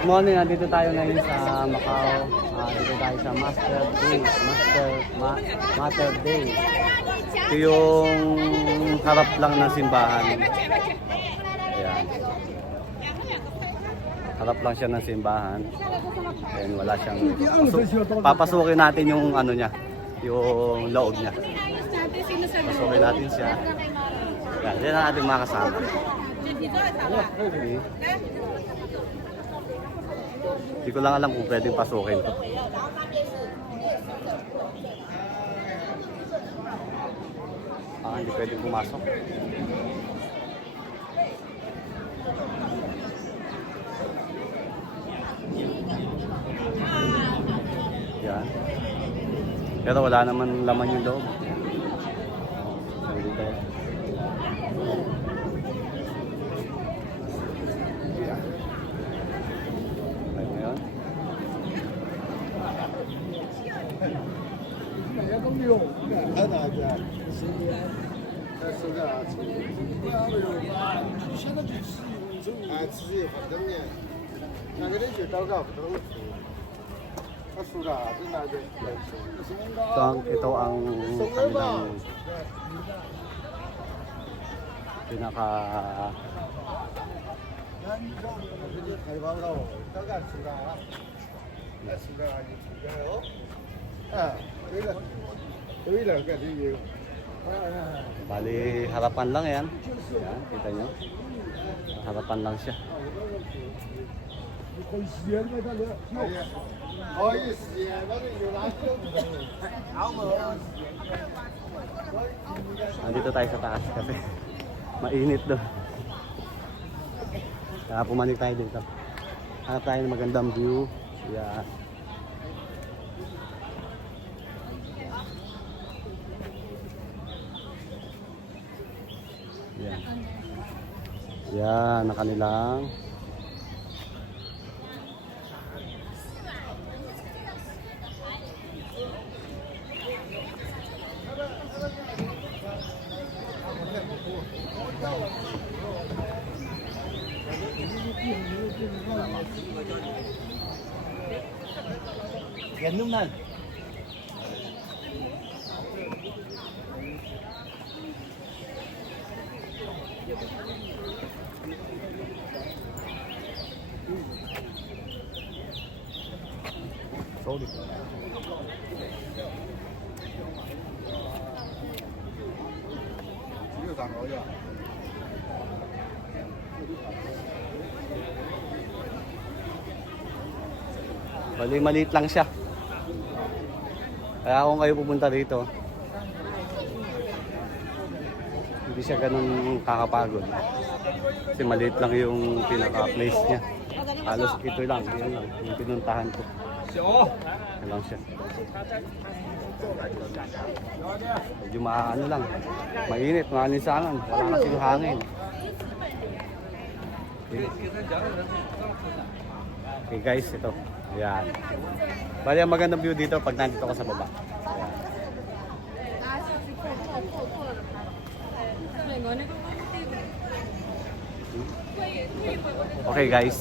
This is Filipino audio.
Good morning, nandito tayo ngayon sa Macau. Dito tayo sa Mater Day. Ito yung harap lang ng simbahan. Ayan. Harap lang siya ng simbahan. Ayan, wala siyang... Papasukin natin yung ano niya, yung loob niya. Pasukin natin siya. Ayan, yan ang ating mga kasama. Okay. Hindi ko lang alam kung pwedeng pasukin to. Hindi pwedeng pumasok. Yan. Pero wala naman laman yung loob. Dito. Ito ang kanilang pinaka bali harapan lang yan. Yan, kita nyo. Harapan lang siya. Nandito tayo sa taas kasi mainit doon. Kaya pumanik tayo dito. Hanap tayo ng magandang view. Yan. Yan. Yan ang kanilang yan naman. Sorry. Bali, maliit lang siya. Kaya kung kayo pupunta dito, hindi siya ganun kakapagod. Kasi maliit lang yung pinaka-place niya. Halos ito lang, yun lang, yung pinuntahan ko. Yan lang siya. Medyo ano lang, mainit, maalinsangan, wala kasing hangin. Okay guys, ito. Ayan. Bali, ang magandang view dito pag nandito ka sa baba. Ayan. Okay guys.